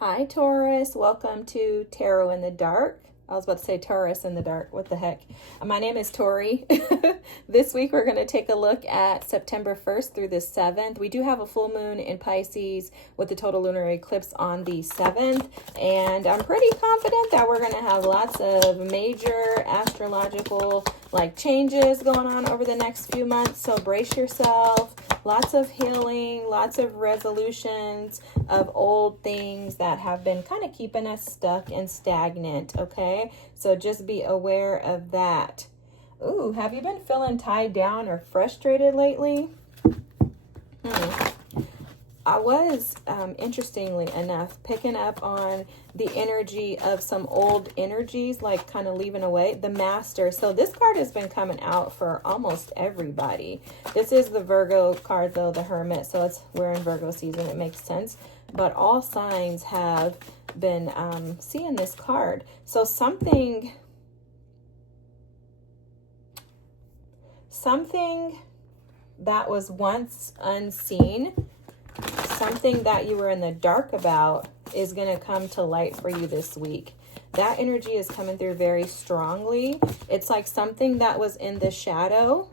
Hi, Taurus. Welcome to Tarot in the Dark. I was about to say Taurus in the Dark. What the heck? My name is Tori. This week we're going to take a look at September 1st through the 7th. We do have a full moon in Pisces with the total lunar eclipse on the 7th. And I'm pretty confident that we're going to have lots of major astrological changes going on over the next few months. So brace yourself. Lots of healing, lots of resolutions of old things that have been kind of keeping us stuck and stagnant, okay? So just be aware of that. Ooh, have you been feeling tied down or frustrated lately? I was, interestingly enough, picking up on the energy of some old energies, like kind of leaving away the Master. So this card has been coming out for almost everybody. This is the Virgo card, though, the Hermit. So we're in Virgo season. It makes sense. But all signs have been seeing this card. So something that was once unseen, something that you were in the dark about, is going to come to light for you this week. That energy is coming through very strongly. It's like something that was in the shadows,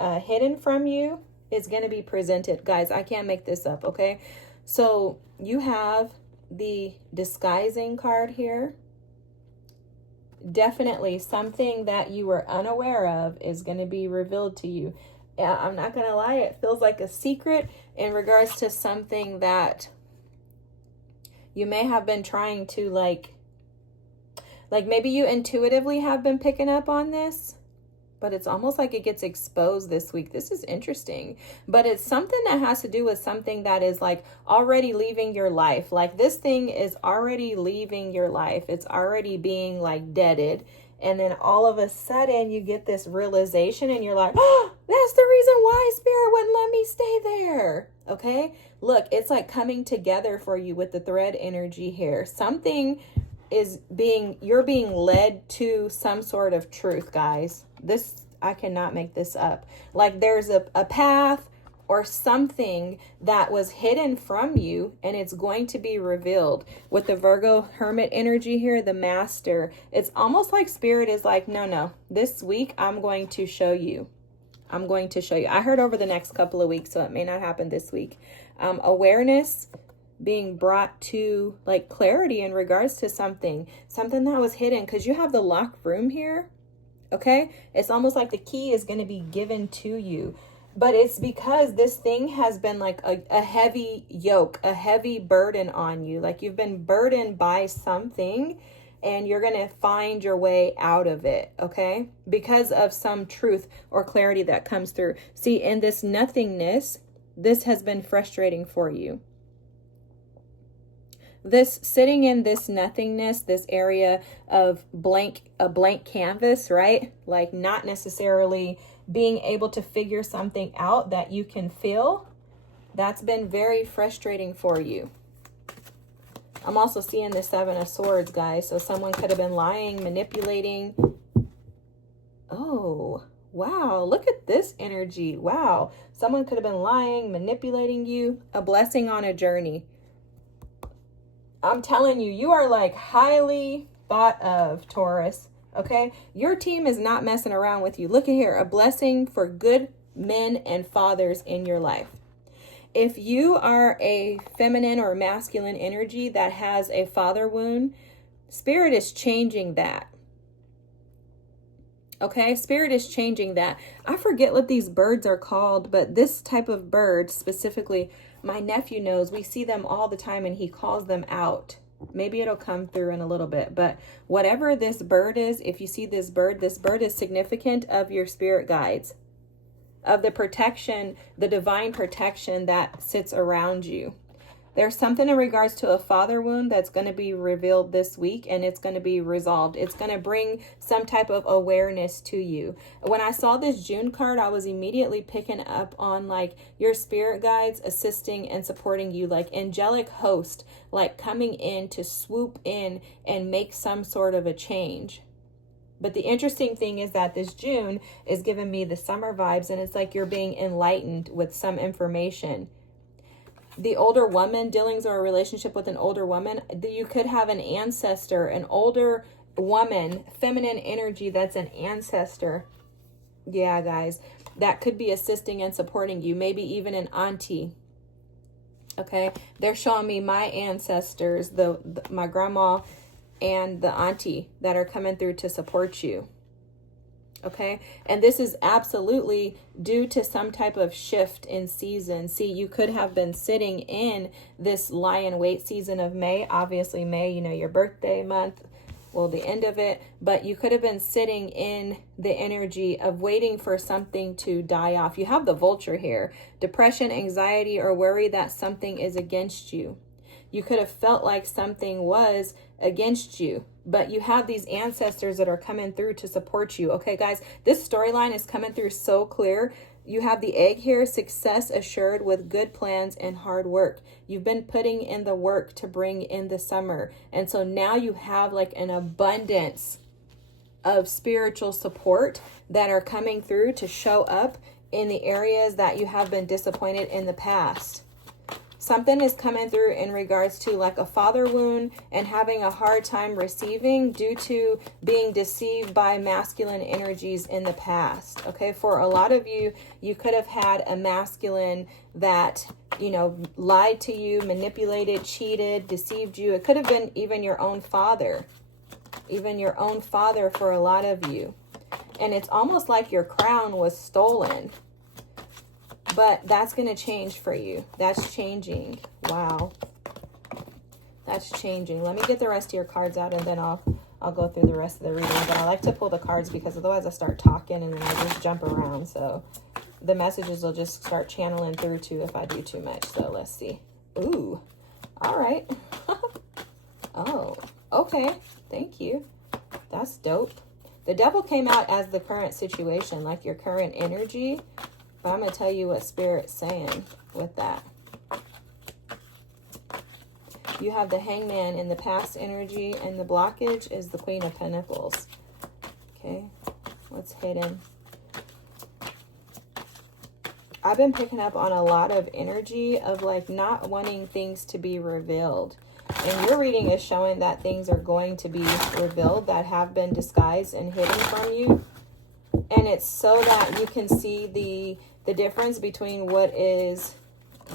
hidden from you, is going to be presented. Guys, I can't make this up, okay? So you have the disguising card here. Definitely something that you were unaware of is going to be revealed to you. Yeah, I'm not going to lie, it feels like a secret in regards to something that you may have been trying to like maybe you intuitively have been picking up on this, but it's almost like it gets exposed this week. This is interesting, but it's something that has to do with something that is like already leaving your life. Like this thing is already leaving your life. It's already being like deaded. And then all of a sudden you get this realization and you're like, oh, that's the reason why Spirit wouldn't let me stay there. Okay. Look, it's like coming together for you with the thread energy here. Something you're being led to some sort of truth, guys. I cannot make this up. Like there's a path or something that was hidden from you, and it's going to be revealed. With the Virgo Hermit energy here, the Master, it's almost like Spirit is like, no, this week I'm going to show you. I heard over the next couple of weeks, so it may not happen this week. Awareness being brought to like clarity in regards to something that was hidden, because you have the locked room here, okay? It's almost like the key is going to be given to you. But it's because this thing has been like a heavy yoke, a heavy burden on you. Like you've been burdened by something and you're going to find your way out of it, okay? Because of some truth or clarity that comes through. See, in this nothingness, this has been frustrating for you. This sitting in this nothingness, this area of a blank canvas, right? Like not necessarily being able to figure something out that you can feel, that's been very frustrating for you. I'm also seeing the Seven of Swords, guys. So someone could have been lying, manipulating. Oh, wow. Look at this energy. Wow. Someone could have been lying, manipulating you. A blessing on a journey. I'm telling you, you are like highly thought of, Taurus. Okay, your team is not messing around with you. Look at here, a blessing for good men and fathers in your life. If you are a feminine or masculine energy that has a father wound, Spirit is changing that. Okay, Spirit is changing that. I forget what these birds are called, but this type of bird specifically, my nephew knows. We see them all the time and he calls them out. Maybe it'll come through in a little bit, but whatever this bird is, if you see this bird is significant of your spirit guides, of the protection, the divine protection that sits around you. There's something in regards to a father wound that's going to be revealed this week, and it's going to be resolved. It's going to bring some type of awareness to you. When I saw this June card, I was immediately picking up on like your spirit guides assisting and supporting you, like angelic host, like coming in to swoop in and make some sort of a change. But the interesting thing is that this June is giving me the summer vibes, and it's like you're being enlightened with some information. the older woman, dealings or a relationship with an older woman, you could have an ancestor, an older woman, feminine energy that's an ancestor. Yeah, guys, that could be assisting and supporting you, maybe even an auntie. Okay, they're showing me my ancestors, my grandma and the auntie that are coming through to support you. Okay, and this is absolutely due to some type of shift in season. See, you could have been sitting in this lie in wait season of May. Obviously, May, you know, your birthday month, well, the end of it, but you could have been sitting in the energy of waiting for something to die off. You have the vulture here. Depression, anxiety, or worry that something is against you. You could have felt like something was against you, but you have these ancestors that are coming through to support you. Okay, guys, this storyline is coming through so clear. You have the egg here, success assured with good plans and hard work. You've been putting in the work to bring in the summer. And so now you have like an abundance of spiritual support that are coming through to show up in the areas that you have been disappointed in the past. Something is coming through in regards to like a father wound and having a hard time receiving due to being deceived by masculine energies in the past. Okay, for a lot of you, you could have had a masculine that, you know, lied to you, manipulated, cheated, deceived you. It could have been even your own father. Even your own father for a lot of you. And it's almost like your crown was stolen. But that's going to change for you. That's changing. Wow. That's changing. Let me get the rest of your cards out and then I'll go through the rest of the reading. But I like to pull the cards because otherwise I start talking and then I just jump around. So the messages will just start channeling through too if I do too much. So let's see. Ooh. All right. Oh, okay. Thank you. That's dope. The devil came out as the current situation, like your current energy. But I'm going to tell you what Spirit's saying with that. You have the Hangman in the past energy, and the blockage is the Queen of Pentacles. Okay, what's hidden? I've been picking up on a lot of energy of like not wanting things to be revealed. And your reading is showing that things are going to be revealed that have been disguised and hidden from you. And it's so that you can see the difference between what is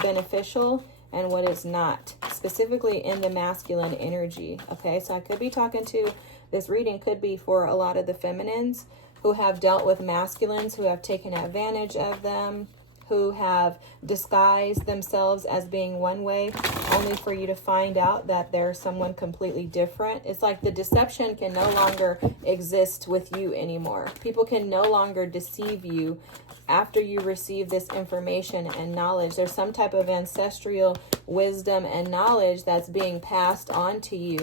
beneficial and what is not, specifically in the masculine energy. Okay, so I could be talking to, this reading could be for a lot of the feminines who have dealt with masculines, who have taken advantage of them, who have disguised themselves as being one way, only for you to find out that they're someone completely different. It's like the deception can no longer exist with you anymore. People can no longer deceive you after you receive this information and knowledge. There's some type of ancestral wisdom and knowledge that's being passed on to you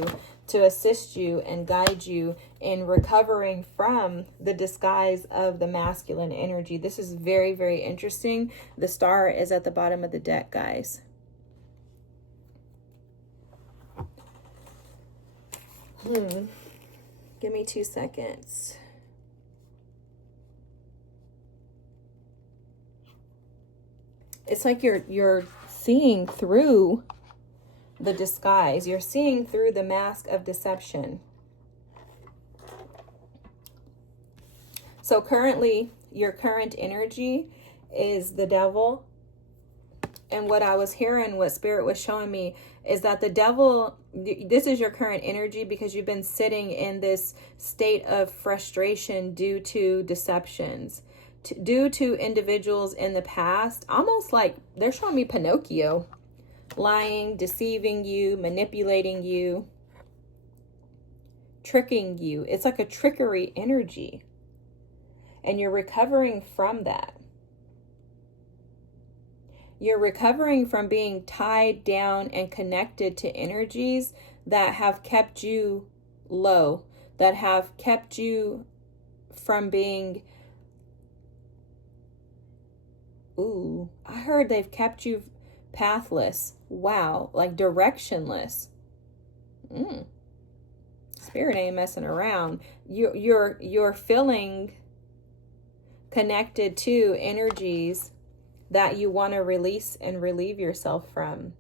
to assist you and guide you in recovering from the disguise of the masculine energy. This is very, very interesting. The star is at the bottom of the deck, guys. Give me 2 seconds. It's like you're seeing through the disguise. You're seeing through the mask of deception. So currently, your current energy is the devil. And what I was hearing, what Spirit was showing me, is that the devil, this is your current energy because you've been sitting in this state of frustration due to deceptions, due to individuals in the past, almost like they're showing me Pinocchio, lying, deceiving you, manipulating you, tricking you. It's like a trickery energy. And you're recovering from that. You're recovering from being tied down and connected to energies that have kept you low, that have kept you from being, I heard they've kept you pathless. Wow, like directionless. Spirit ain't messing around. You're feeling connected to energies that you want to release and relieve yourself from.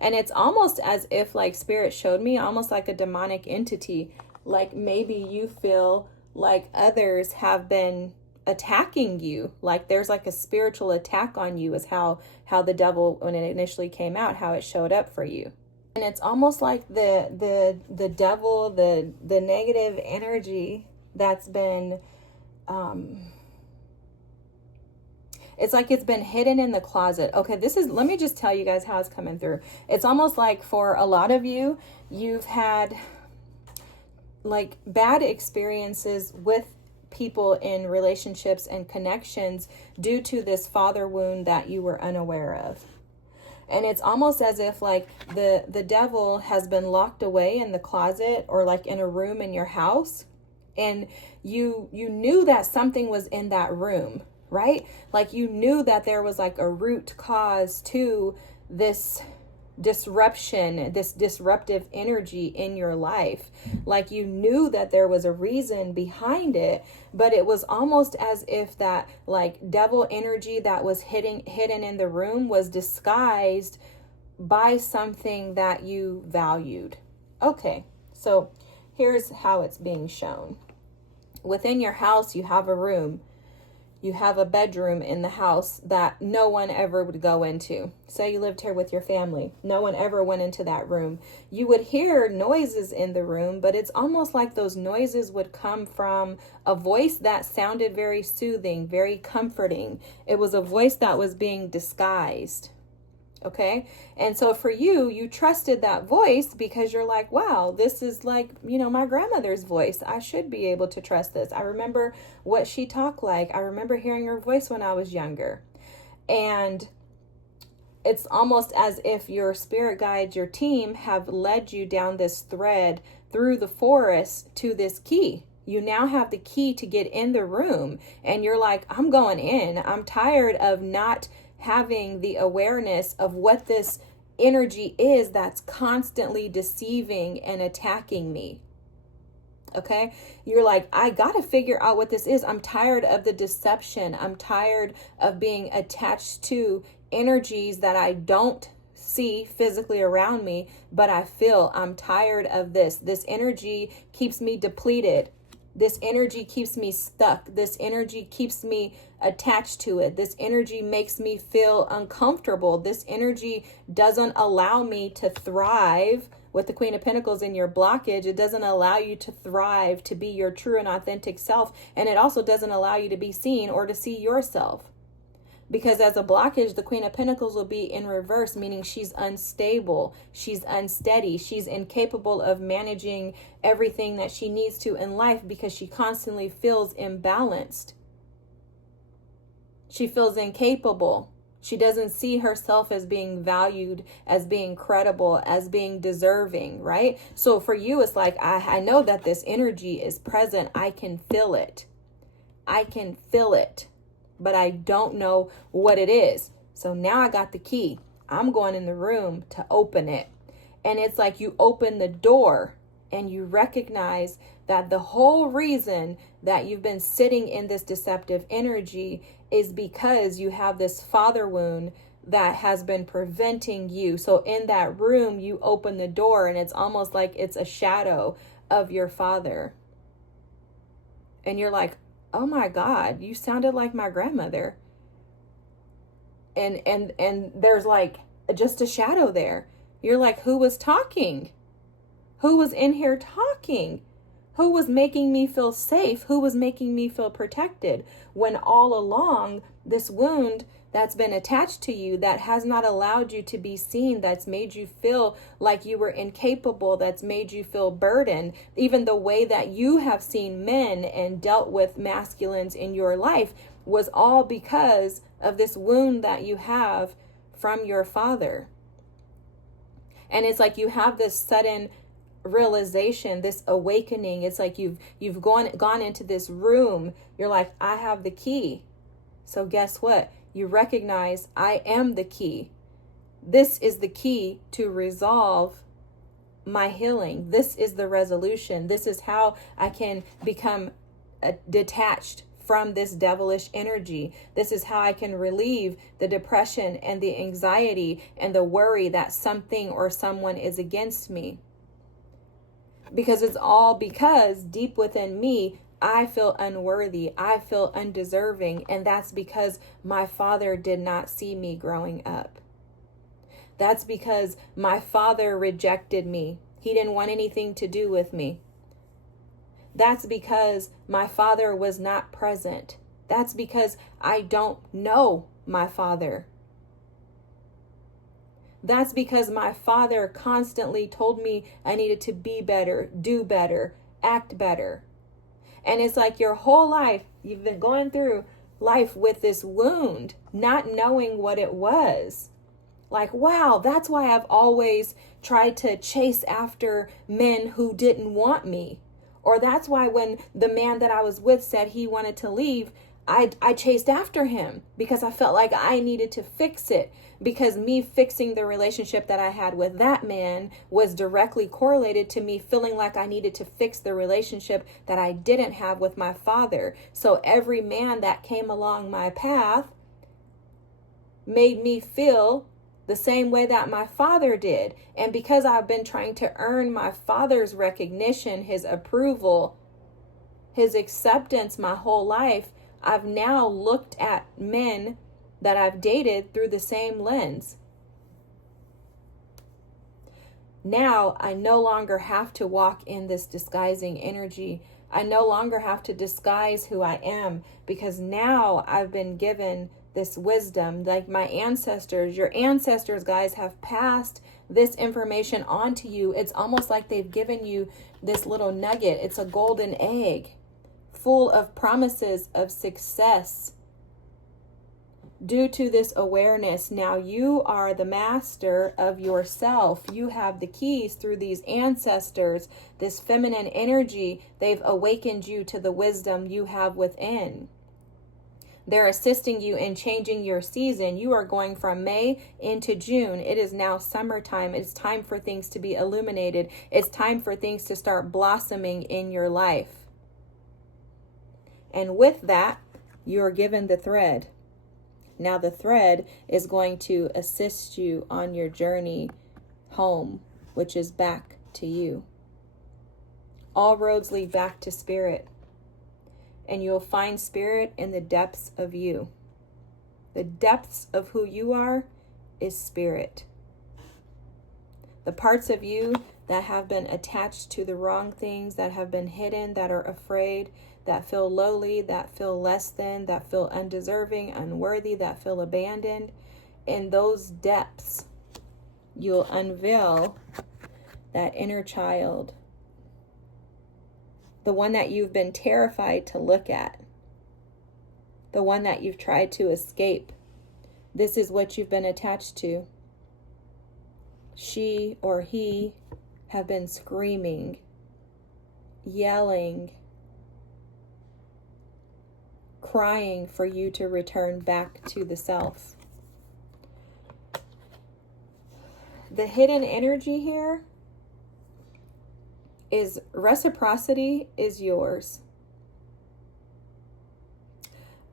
And it's almost as if, like, Spirit showed me, almost like a demonic entity. Like maybe you feel like others have been attacking you. Like there's like a spiritual attack on you, is how the devil, when it initially came out, how it showed up for you. And it's almost like the devil, the negative energy that's been, it's like it's been hidden in the closet. Okay, let me just tell you guys how it's coming through. It's almost like for a lot of you, you've had like bad experiences with people in relationships and connections due to this father wound that you were unaware of. And it's almost as if like the devil has been locked away in the closet or like in a room in your house, and you knew that something was in that room, right? Like you knew that there was like a root cause to this disruption, this disruptive energy in your life. Like you knew that there was a reason behind it, but it was almost as if that like devil energy that was hidden in the room was disguised by something that you valued. Okay, so here's how it's being shown. Within your house, you have a room. You have a bedroom in the house that no one ever would go into. Say you lived here with your family. No one ever went into that room. You would hear noises in the room, but it's almost like those noises would come from a voice that sounded very soothing, very comforting. It was a voice that was being disguised. Okay. And so for you, you trusted that voice because you're like, wow, this is like, my grandmother's voice. I should be able to trust this. I remember what she talked like. I remember hearing her voice when I was younger. And it's almost as if your spirit guides, your team have led you down this thread through the forest to this key. You now have the key to get in the room, and you're like, I'm going in. I'm tired of not having the awareness of what this energy is that's constantly deceiving and attacking me. Okay? You're like, I got to figure out what this is. I'm tired of the deception. I'm tired of being attached to energies that I don't see physically around me, but I feel. I'm tired of this. This energy keeps me depleted. This energy keeps me stuck. This energy keeps me attached to it. This energy makes me feel uncomfortable. This energy doesn't allow me to thrive. With the Queen of Pentacles in your blockage, it doesn't allow you to thrive, to be your true and authentic self. And it also doesn't allow you to be seen or to see yourself. Because as a blockage, the Queen of Pentacles will be in reverse, meaning she's unstable, she's unsteady, she's incapable of managing everything that she needs to in life because she constantly feels imbalanced. She feels incapable. She doesn't see herself as being valued, as being credible, as being deserving, right? So for you, it's like, I know that this energy is present. I can feel it. I can feel it. But I don't know what it is. So now I got the key. I'm going in the room to open it. And it's like you open the door and you recognize that the whole reason that you've been sitting in this deceptive energy is because you have this father wound that has been preventing you. So in that room, you open the door and it's almost like it's a shadow of your father. And you're like, oh my God, you sounded like my grandmother. And there's like just a shadow there. You're like, who was talking? Who was in here talking? Who was making me feel safe? Who was making me feel protected? When all along, this wound that's been attached to you, that has not allowed you to be seen, that's made you feel like you were incapable, that's made you feel burdened. Even the way that you have seen men and dealt with masculines in your life was all because of this wound that you have from your father. And it's like you have this sudden realization, this awakening. It's like you've gone into this room. You're like, I have the key. So guess what? You recognize I am the key. This is the key to resolve my healing. This is the resolution. This is how I can become detached from this devilish energy. This is how I can relieve the depression and the anxiety and the worry that something or someone is against me. Because it's all because deep within me, I feel unworthy. I feel undeserving. And that's because my father did not see me growing up. That's because my father rejected me. He didn't want anything to do with me. That's because my father was not present. That's because I don't know my father. That's because my father constantly told me I needed to be better, do better, act better. And it's like your whole life, you've been going through life with this wound, not knowing what it was. Like, wow, that's why I've always tried to chase after men who didn't want me. Or that's why when the man that I was with said he wanted to leave, I chased after him because I felt like I needed to fix it, because me fixing the relationship that I had with that man was directly correlated to me feeling like I needed to fix the relationship that I didn't have with my father. So every man that came along my path made me feel the same way that my father did. And because I've been trying to earn my father's recognition, his approval, his acceptance my whole life, I've now looked at men that I've dated through the same lens. Now I no longer have to walk in this disguising energy. I no longer have to disguise who I am, because now I've been given this wisdom. Like my ancestors, your ancestors, guys, have passed this information on to you. It's almost like they've given you this little nugget. It's a golden egg full of promises of success. Due to this awareness, now you are the master of yourself. You have the keys through these ancestors, this feminine energy. They've awakened you to the wisdom you have within. They're assisting you in changing your season. You are going from May into June. It is now summertime. It's time for things to be illuminated. It's time for things to start blossoming in your life. And with that, you're given the thread. Now the thread is going to assist you on your journey home, which is back to you. All roads lead back to spirit. And you'll find spirit in the depths of you. The depths of who you are is spirit. The parts of you that have been attached to the wrong things, that have been hidden, that are afraid, that feel lowly, that feel less than, that feel undeserving, unworthy, that feel abandoned, in those depths, you'll unveil that inner child. The one that you've been terrified to look at. The one that you've tried to escape. This is what you've been attached to. She or he have been screaming, yelling, crying for you to return back to the self. The hidden energy here is reciprocity is yours.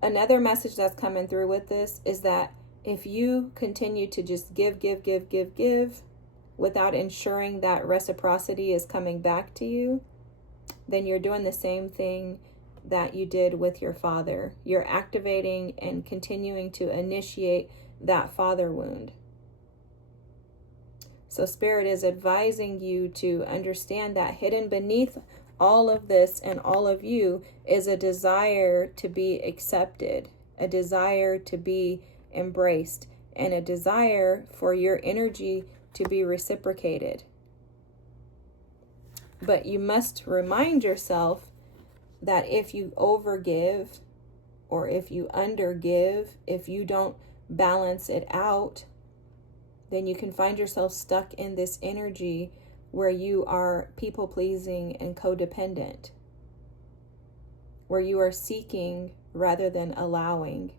Another message that's coming through with this is that if you continue to just give without ensuring that reciprocity is coming back to you, then you're doing the same thing that you did with your father. You're activating and continuing to initiate that father wound. So Spirit is advising you to understand that hidden beneath all of this and all of you is a desire to be accepted, a desire to be embraced, and a desire for your energy to be reciprocated. But you must remind yourself that if you overgive or if you undergive, if you don't balance it out, then you can find yourself stuck in this energy where you are people-pleasing and codependent, where you are seeking rather than allowing.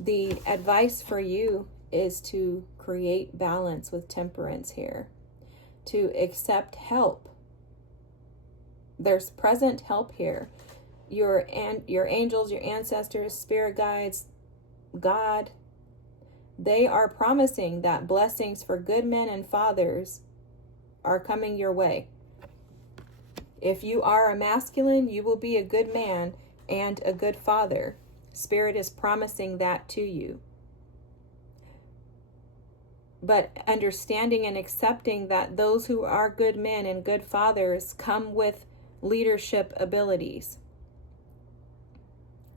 The advice for you is to create balance with temperance here, to accept help. There's present help here. your angels, your ancestors, spirit guides, God, they are promising that blessings for good men and fathers are coming your way. If you are a masculine, you will be a good man and a good father. Spirit is promising that to you. But understanding and accepting that those who are good men and good fathers come with leadership abilities.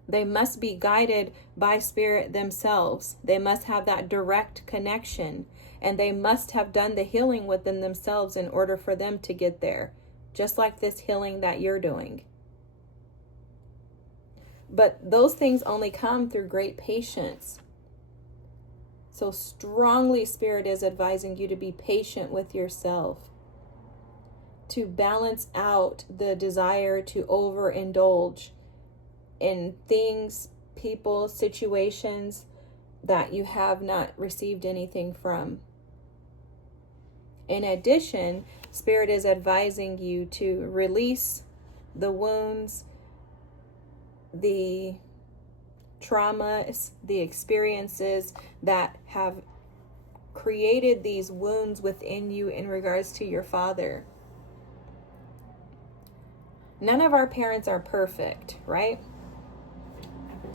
They must be guided by Spirit themselves. They must have that direct connection, and they must have done the healing within themselves in order for them to get there, just like this healing that you're doing. But those things only come through great patience. So strongly, Spirit is advising you to be patient with yourself, to balance out the desire to overindulge in things, people, situations that you have not received anything from. In addition, Spirit is advising you to release the wounds, the traumas, the experiences that have created these wounds within you in regards to your father. None of our parents are perfect, right?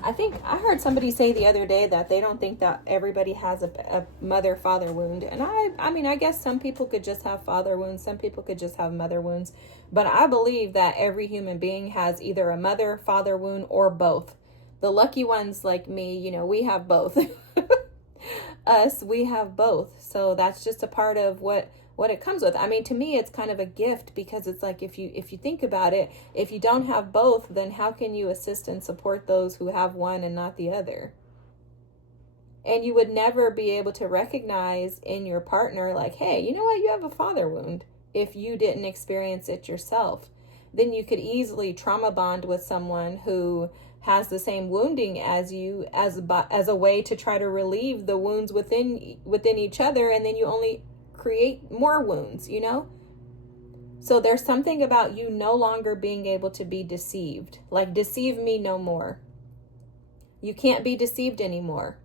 I think I heard somebody say the other day that they don't think that everybody has a mother-father wound. And I mean, I guess some people could just have father wounds. Some people could just have mother wounds. But I believe that every human being has either a mother-father wound or both. The lucky ones like me, you know, we have both. We have both. So that's just a part of what it comes with. I mean, to me, it's kind of a gift, because it's like, if you think about it, if you don't have both, then how can you assist and support those who have one and not the other? And you would never be able to recognize in your partner, like, hey, you know what, you have a father wound, if you didn't experience it yourself. Then you could easily trauma bond with someone who has the same wounding as you, as a way to try to relieve the wounds within each other, and then you only create more wounds, you know? So there's something about you no longer being able to be deceived. Like, deceive me no more. You can't be deceived anymore.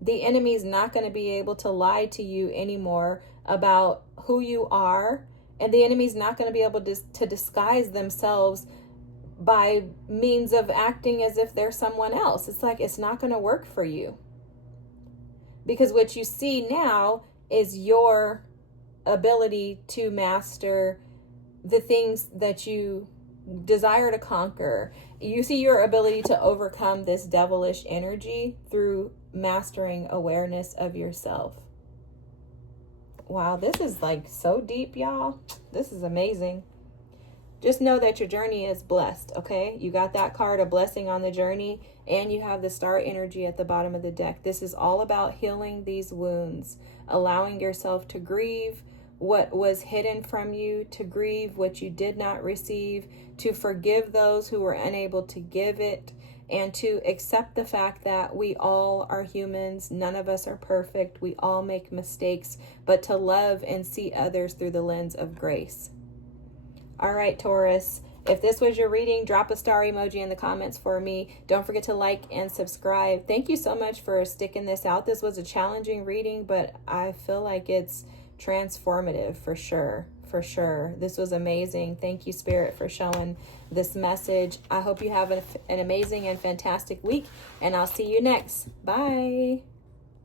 The enemy's not going to be able to lie to you anymore about who you are, and the enemy's not going to be able to disguise themselves by means of acting as if they're someone else. It's like, it's not going to work for you. Because what you see now is your ability to master the things that you desire to conquer. You see your ability to overcome this devilish energy through mastering awareness of yourself. Wow, this is like so deep, y'all. This is amazing. Just know that your journey is blessed, okay? You got that card, a blessing on the journey, and you have the star energy at the bottom of the deck. This is all about healing these wounds, allowing yourself to grieve what was hidden from you, to grieve what you did not receive, to forgive those who were unable to give it, and to accept the fact that we all are humans. None of us are perfect. We all make mistakes, but to love and see others through the lens of grace. All right, Taurus, if this was your reading, drop a star emoji in the comments for me. Don't forget to like and subscribe. Thank you so much for sticking this out. This was a challenging reading, but I feel like it's transformative for sure. For sure. This was amazing. Thank you, Spirit, for showing this message. I hope you have an amazing and fantastic week, and I'll see you next. Bye.